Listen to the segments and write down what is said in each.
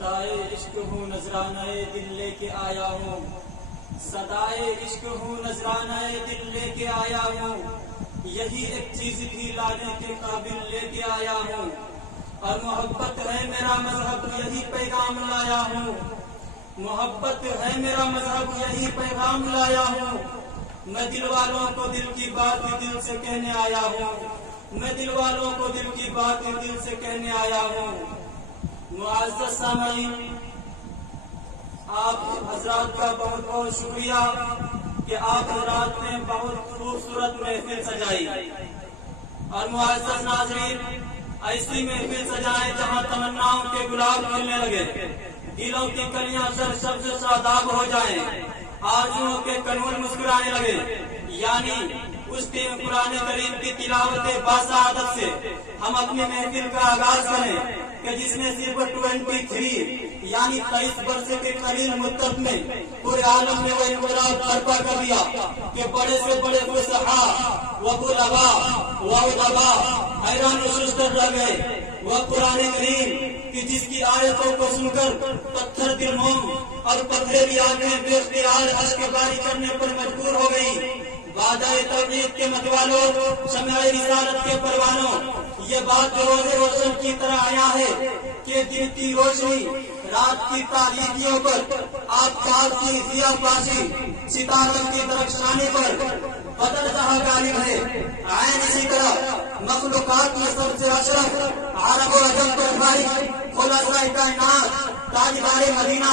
صدائے عشق ہوں نذرانہ دل لے کے آیا ہوں، صدائے عشق ہوں نذرانہ دل لے کے آیا ہوں، یہی ایک چیز تھی لانے کے قابل لے کے آیا ہوں، اور محبت ہے میرا مذہب یہی پیغام لایا ہوں، محبت ہے میرا مذہب یہی پیغام لایا ہوں، میں دل والوں کو دل کی بات دل سے کہنے آیا ہوں، میں دل والوں کو دل کی بات دل سے کہنے آیا ہوں۔ معزز سامعین، آپ حضرات کا بہت بہت شکریہ کہ آپ حضرات نے بہت خوبصورت محفل سجائی، اور معزز ناظرین ایسی محفل سجائے جہاں تمناؤں کے گلاب کھلنے لگے، دلوں کی کلیاں سرسبز شاداب ہو جائیں، آرزوؤں کے کنول مسکرانے لگے، یعنی اس کے قرآن کریم کی تلاوت باسعادت سے ہم اپنی محفل کا آغاز کریں کہ جس نے صرف 23 یعنی 23 برس کے قلیل مدت میں پورے عالم میں وہ انقلاب برپا کر دیا کہ بڑے سے بڑے فصحاء و علماء و ادباء حیران و ششدر رہ گئے۔ وہ قرآن کریم کہ جس کی آیتوں کو سن کر پتھر دل موم اور پتھریلی آنکھیں بے اختیار اشک باری کرنے پر مجبور ہو گئی۔ وعدہ توحید کے متوالوں، شمع رسالت کے پروانوں، یہ بات جو روز روشن کی طرح آیا ہے کہ دن کی روشنی رات کی تاریکیوں پر، آفتاب کی ضیاء باشی ستاروں کی درخشانی پر بدر جہاں غالب ہے۔ عین اسی طرح مخلوقات میں سب سے اشرف عرب و عجم پر بھائی خلاصۂ کائنات تاجدار مدینہ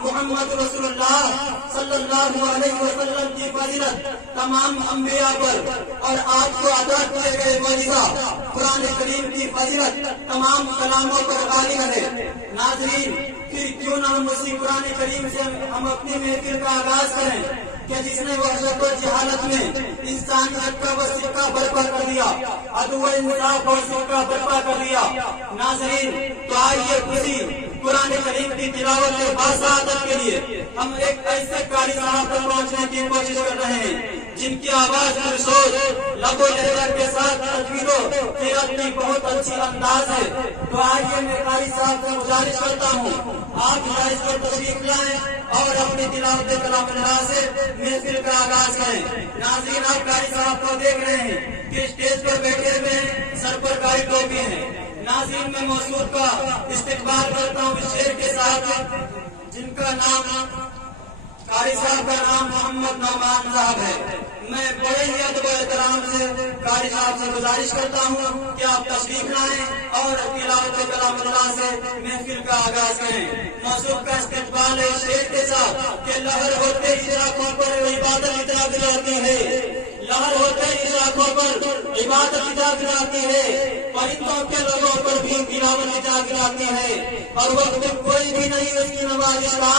محمد رسول اللہ صلی اللہ علیہ وسلم کی فضیلت تمام انبیاء پر، اور آپ کو عطا کیے گئے معجزہ قرآن کریم کی فضیلت تمام کلاموں پر غالب ہے۔ ناظرین، پھر کیوں نہ ہم اسی قرآن کریم سے ہم اپنی محفل کا آغاز کریں کہ جس نے وحشت و جہالت میں انسانیت کا وہ سکہ برپا کر دیا، عدو انصاف اور سکہ برپا کر دیا۔ ناظرین، تو آئیے اسی قرآن کریم کی تلاوت باسعادت کے لیے ہم ایک ایسے قاری صاحب تک پہنچنے کی کوشش کر رہے ہیں جن کی آواز پرسوز لب و لہجہ کے ساتھ تجوید و قرأت کی بہت اچھی انداز ہے۔ تو آئیے میں قاری صاحب سے گزارش کرتا ہوں آپ اس پر تشریف لائیں اور اپنی تلاوت کلام اللہ سے محفل کا آغاز کریں۔ ناظرین، آپ قاری صاحب کو دیکھ رہے ہیں کہ اسٹیج پر بیٹھے ہوئے ہیں، سر پر کاری ٹوپی ہے۔ ناظرین، میں موصوف کا استقبال کرتا ہوں اس شعر کے ساتھ جن کا نام قاری صاحب کا نام محمد نعمان صاحب ہے۔ میں بڑے ہی ادب و احترام سے قاری صاحب سے گزارش کرتا ہوں کہ آپ تشریف لائیں اور تلاوت کلام اللہ سے محفل کا آغاز کریں۔ موصوف کا استقبال ہے شعر کے ساتھ کہ لہر ہوتے ہی آنکھوں پر عبادت جاگ جاتی ہے، لہر ہوتے ہی آنکھوں پر عبادت جاگ جاتی ہے، پرندوں کے لبوں پر بھی تلاوت جاگ جاتی ہے، اور وقت کوئی بھی نہیں اس کی نوازش کا،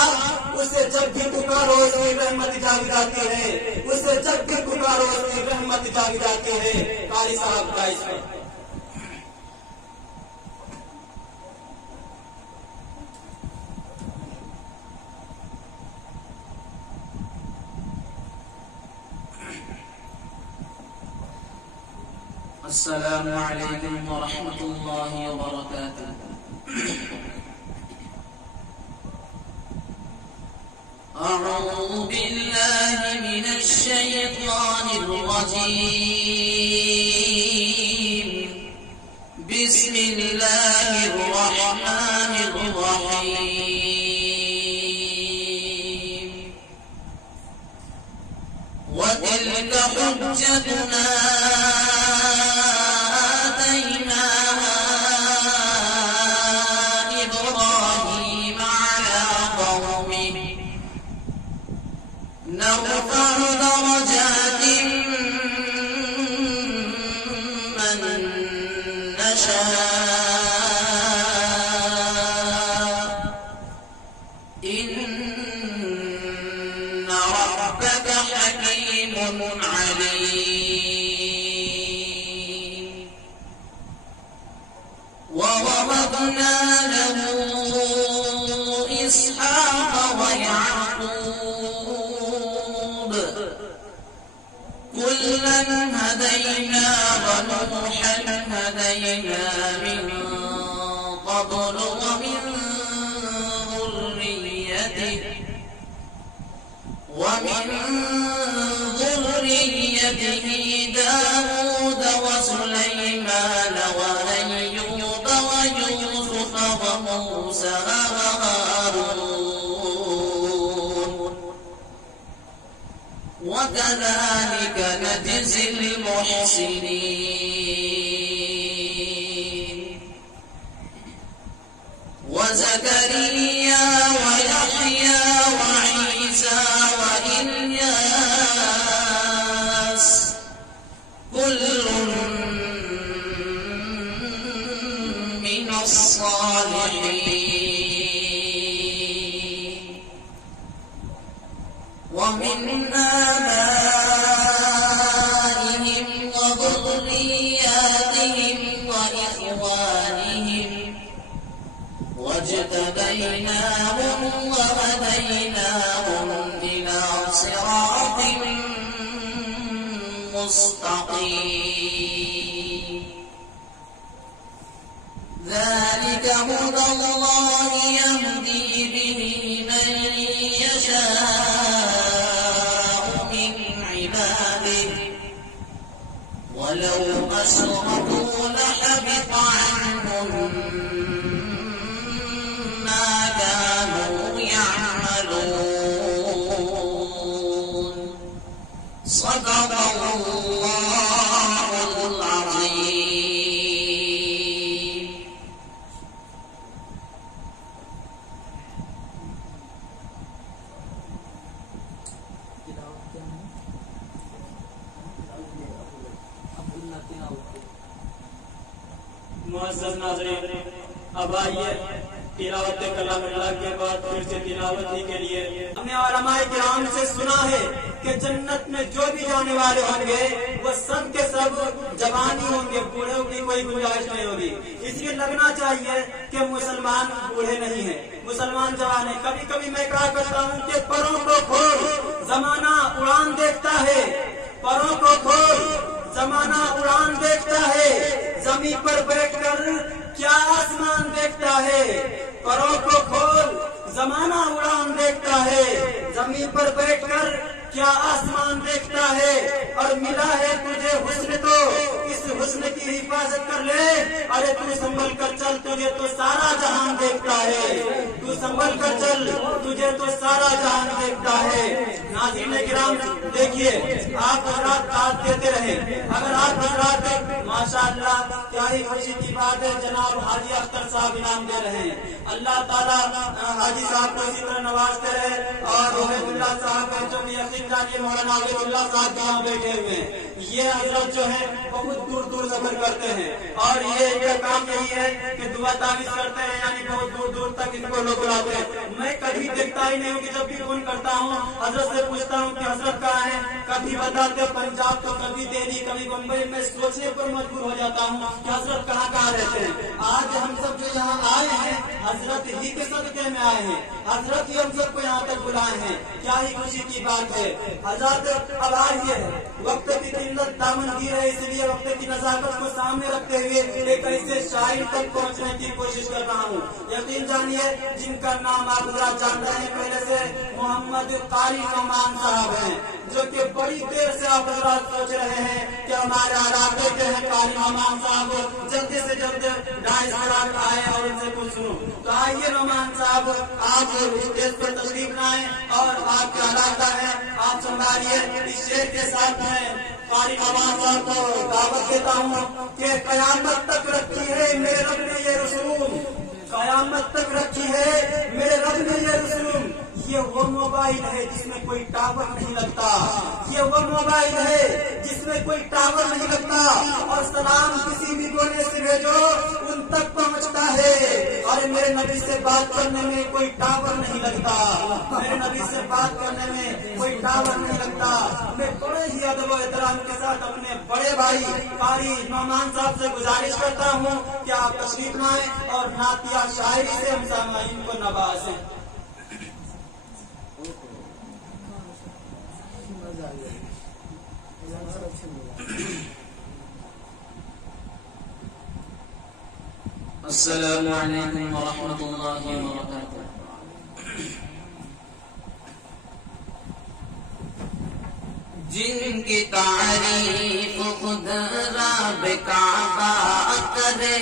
اسے جب بھی پکارو اس کی رحمت جاگ جاتی ہے، اسے جب بھی پکارو اس کی رحمت جاگ جاتی ہے۔ قاری صاحب کا اس پر السلام علیکم ورحمۃ اللہ وبرکاتہ۔ اعوذ باللہ من الشیطان الرجیم، بسم اللہ الرحمن الرحیم۔ وتلك حجتنا نرفع درجات من نشاء، إن ربك حكيم عليم۔ ووهبنا له إسحاق ويعقوب، كلا هدينا ونوحا هدينا من قبل ومن ومن ذريته داود وسليمان وأيوب ويوسف وموسى وهارون وكذلك نجزي المحسنين وزكريا ويحيى وعيسى وإلياس كل من الصالحين ومن آبائهم وذرياتهم وإخوانهم واجتبيناهم وهديناهم إلى صراط مستقيم ذلك هدى الله يهدي به من يشاء من عباده ولو أشركوا لحبط عنهم ما كانوا يعملون صدق الله العظيم. معزز ناظرین، اب آئیے تلاوت کلام اللہ کے بعد پھر سے تلاوت ہی کے لیے ہم نے علماء کرام سے سنا ہے کہ جنت میں جو بھی جانے والے ہوں گے وہ سب کے سب جوان ہی ہوں گے، بوڑھوں کی کوئی گنجائش نہیں ہوگی. اس لیے لگنا چاہیے کہ مسلمان بوڑھے نہیں ہیں، مسلمان جوان ہیں. کبھی کبھی میں کہا کرتا ہوں کہ پروں کو کھول زمانہ اڑان دیکھتا ہے، پروں کو کھول زمانہ اڑان دیکھتا ہے، زمین پر بیٹھ کر کیا آسمان دیکھتا ہے. پروں کو کھول زمانہ اڑان دیکھتا ہے، زمین پر بیٹھ کر کیا آسمان دیکھتا ہے. اور ملا ہے تجھے حسن تو اس حسن کی حفاظت کر لے. ارے تو سنبھل کر چل، تجھے تو سارا جہان دیکھتا ہے. تو سنبھل کر چل، تجھے تو سارا جہان دیکھتا ہے. ناظرین کرام دیکھیے، آپ حضرات ساتھ دیتے رہیں. اگر آپ حضرات ماشاءاللہ کیا ہی خوشی کی بات ہے، جناب حاجی اختر صاحب انعام دے رہے ہیں. اللہ تعالیٰ حاجی صاحب کو اسی طرح نوازتے رہے. اور عبید اللہ صاحب جو بھی یقین جانیے مولانا عبید اللہ صاحب یہاں بیٹھے ہوئے ہیں. یہ حضرت جو ہے بہت دور دور سفر کرتے ہیں اور یہ ان کا کام یہی ہے کہ دعا تعویذ کرتے ہیں، یعنی بہت دور دور تک ان کو لوگ بلاتے ہیں. میں کبھی دیکھتا ہی نہیں ہوں کہ جب بھی فون کرتا ہوں حضرت سے پوچھتا ہوں کہ حضرت کہاں ہیں، کبھی بتاتے پنجاب تو کبھی دہلی کبھی بمبئی. میں سوچنے پر مجبور ہو جاتا ہوں کہ حضرت کہاں کہاں رہتے ہیں. آج ہم سب جو یہاں آئے ہیں حضرت ہی کے صدقے میں آئے ہیں، حضرت ہی ہم سب کو یہاں تک بلائے ہیں. کیا ہی خوشی کی بات ہے. حضرت اب آئیے، وقت کی قلت دامن گیر ہے، اس لیے وقت کی نزاکت کو سامنے رکھتے ہوئے ایک ایسے شاعر تک پہنچنے کی کوشش کر رہا ہوں. یقین جانیے جن کا نام آپ حضرات جان رہے ہیں پہلے سے، محمد قاری نعمان صاحب ہیں، جو کہ بڑی دیر سے آپ حضرات سوچ رہے ہیں کہ ہمارے علاقے کے ہیں قاری نعمان صاحب، جلد سے جلد ڈائز برات آئے اور ان سے کچھ سنو. تو آئیے نعمان صاحب، آپ اسٹیج پر تشریف لائیں اور آپ کا علاقہ ہے آپ سنبھالیے. اس شعر کے ساتھ میں قاری نعمان صاحب کو دعوت دیتا ہوں کہ قیامت تک رکھی ہے میرے رب نے یہ رسوم، قیامت تک رکھی ہے میرے رب نے یہ رسوم. یہ وہ موبائل ہے جس میں کوئی ٹاور نہیں لگتا، یہ وہ موبائل ہے جس میں کوئی ٹاور نہیں لگتا. اور سلام کسی بھی کونے سے بھیجو ان تک پہنچتا ہے. اور میرے نبی سے بات کرنے میں کوئی ٹاور نہیں لگتا، میرے نبی سے بات کرنے میں کوئی ٹاور نہیں لگتا. میں بڑے ہی ادب و احترام کے ساتھ اپنے بڑے بھائی قاری نعمان صاحب سے گزارش کرتا ہوں کہ آپ تشریف لائیں اور نعتیہ شاعری سے ہم سامعین کو نوازیں. السلام علیکم ورحمۃ اللہ وبرکاتہ. جن کی تعریف خود رب کعبہ کرے،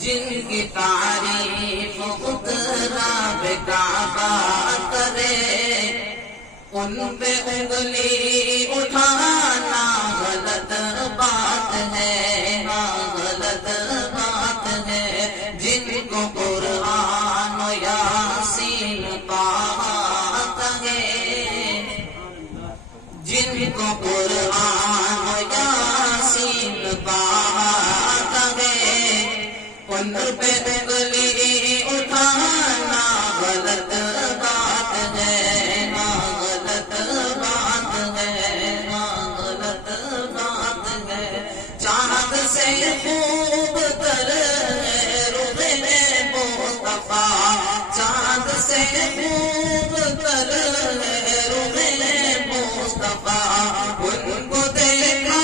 جن کی تعریف خود رب کعبہ کرے، ان پہ انگلی اٹھانا غلط بات ہے، غلط بات ہے۔ جن کو قرآن و یاسین طٰہٰ کہے، جن کو قرآن و یاسین طٰہٰ کہے، ان پہ انگلی اٹھانا غلط بات ہے، غلط بات ہے، غلط بات ہے۔ چاند سے خوب تر ہے رخ مصطفیٰ، چاند سے خوب تر ہے رخ مصطفیٰ، ان کو دیکھا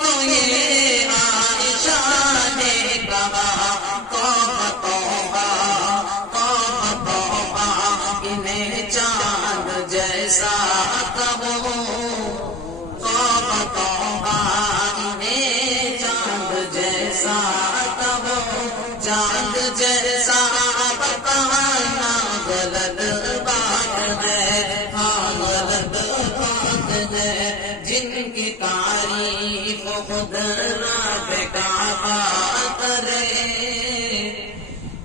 تو یہ عائشہ نے کہا توبہ توبہ توبہ توبہ، انہیں چاند جیسا کہو، توبہ توبہ انہیں چاند جیسا کہو، چاند جیسا بتانا غلط بات ہے، غلط بات ہے۔ جن کی تعریف خود رب کعبہ کرے،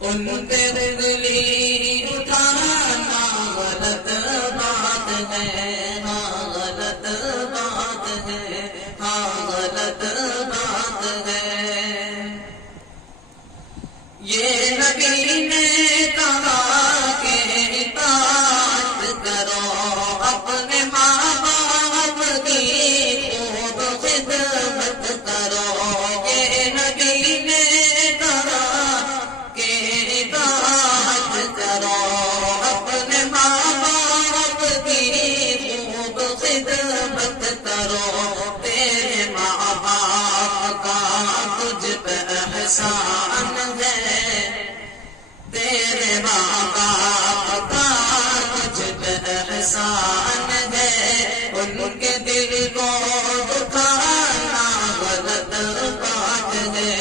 ان پہ انگلی اٹھانا غلط بات ہے، غلط بات ہے، غلط بات ہے۔ یہ نبی نے کہا کہ اطاعت کرو اپنے ماں باپ کی، خوب خدمت کرو۔ یہ نبی نے کہا کہ اطاعت کرو اپنے ماں باپ کی، خوب خدمت کرو۔ تیرے ماں باپ کا تجھ پہ احسان ہے، تیرے ماں باپ کا تجھ پہ احسان ہے، ان کے دل کو دکھانا غلط بات ہے،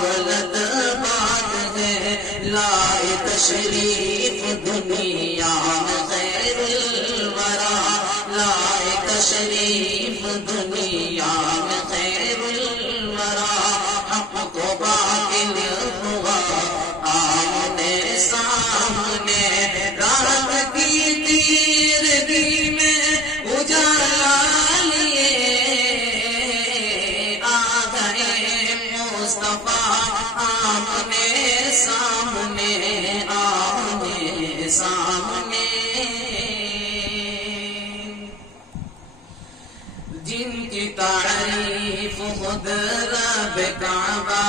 غلط بات ہے۔ لائے تشریف دنیا میں خیر الورا، لائے تشریف دنیا میں خیر الورا، حق کو باطل ہوا آمنے سامنے، رات کی تیرگی میں اجالا لیے آ گئے مصطفیٰ آمنے سامنے، آمنے سامنے۔ جن کی تعریف خود رب کعبہ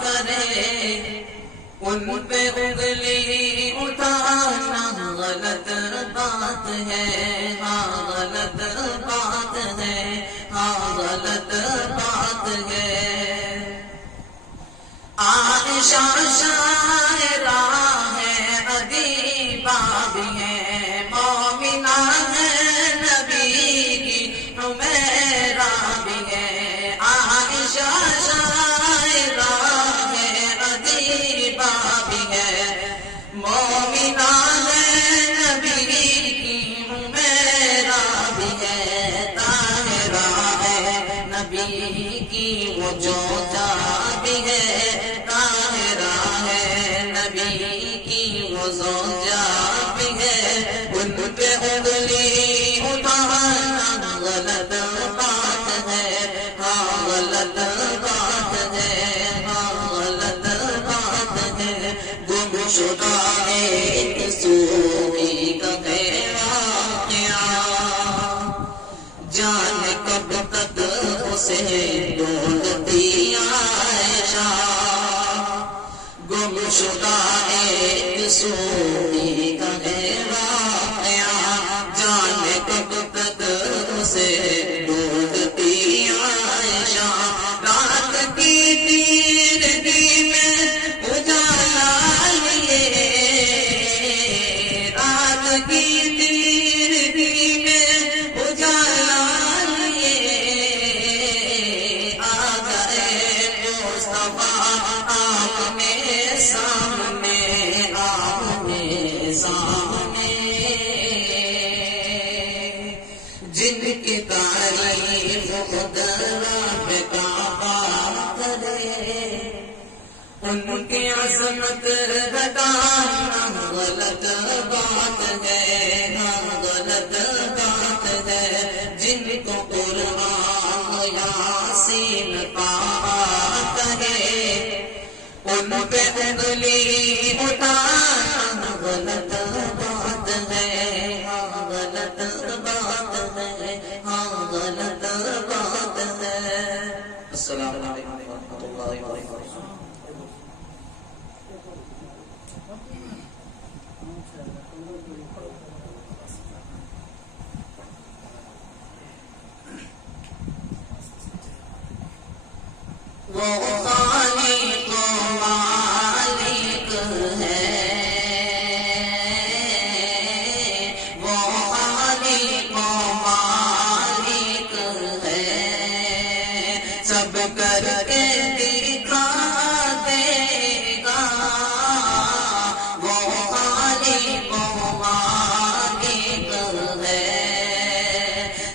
کرے، ان پہ انگلی اٹھانا غلط بات ہے، غلط بات ہے، غلط بات ہے۔ عائشہ شاعرہ ہے، ادیبہ بھی ہے، مومنہ ہے، نبی کی حمیرہ بھی ہے۔ عائشہ شاعرہ ہے، ادیبہ بھی ہے، مومنہ ہے، نبی کی حمیرہ بھی ہے، طاہرہ ہے، نبی کی وہ زوجہ بھی ہے، طاہرہ ہے، نبی کی وہ زوجہ بھی ہے، ان پہ انگلی اٹھانا غلط بات ہے، غلط بات ہے، غلط بات ہے۔ گمشدہ ایک سوئی کا واقعہ، جانے کب تک اسے ڈھونڈتی عائشہ، گمشدہ ایک سوئی کا واقعہ، جانے کب تک اسے ڈھونڈتی عائشہ، رات کی تیرگی میں اجالا لیے، رات کی تیرگی میں جن کی تعریف خود رب کعبہ کرے، ان کی عظمت بتانا غلط بات ہے، غلط بات ہے۔ جن کو قرآن یاسین پاک ہے، ان پہ انگلی اٹھانا غلط بات ہے، غلط بات ہے، غلط بات ہے۔ السلام علیکم ورحمۃ اللہ وبرکاتہ۔ وہ خالق و مالک ہے، وہ خالق و مالک ہے، سب کر کے دکھا دے گا۔ وہ خالق و مالک ہے،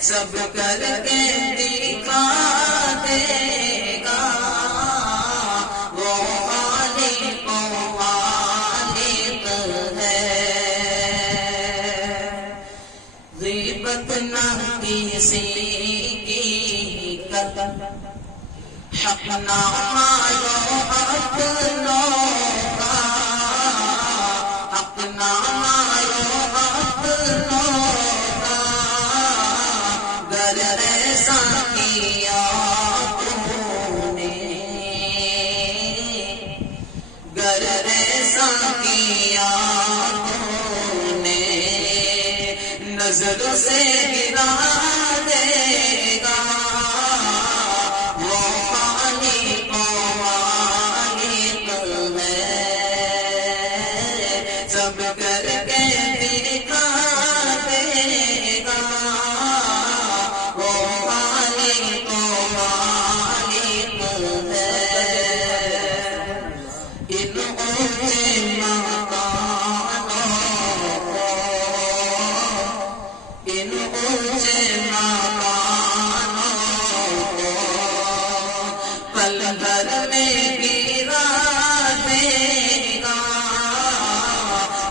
سب کر کے دکھا دے گا۔ وہ خالق و مالک ہے، غیبت نہ کسی کی کر، حق نہ مانو اپنوں کا، حق نہ مانو اپنوں کا۔ گر ایسا کیا تو نے، گر ایسا کیا تو نے، نظر سے گرا دے گا۔ وہ خالق و مالک ہے، سب کر کے دکھا دے گا۔ وہ خالق و مالک ہے، ان اونچے مقاموں کو، ان اونچے مقاموں کو پل بھر میں گرا دے گا،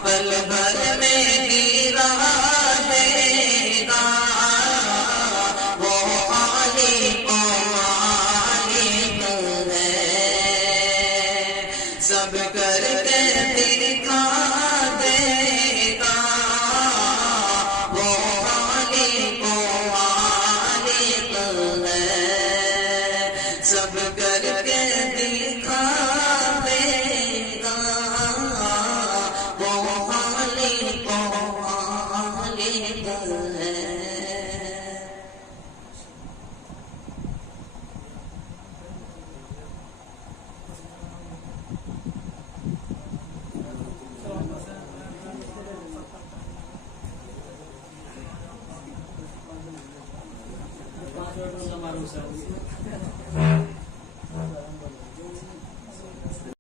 پل بھر میں گرا دے گا۔ وہ خالق و مالک ہے، سب کر کے دکھا دے گا۔ وہ خالق و مالک ہے، سب کر کے دکھا دے گا۔ وہ خالق و مالک ہے۔ ہمارے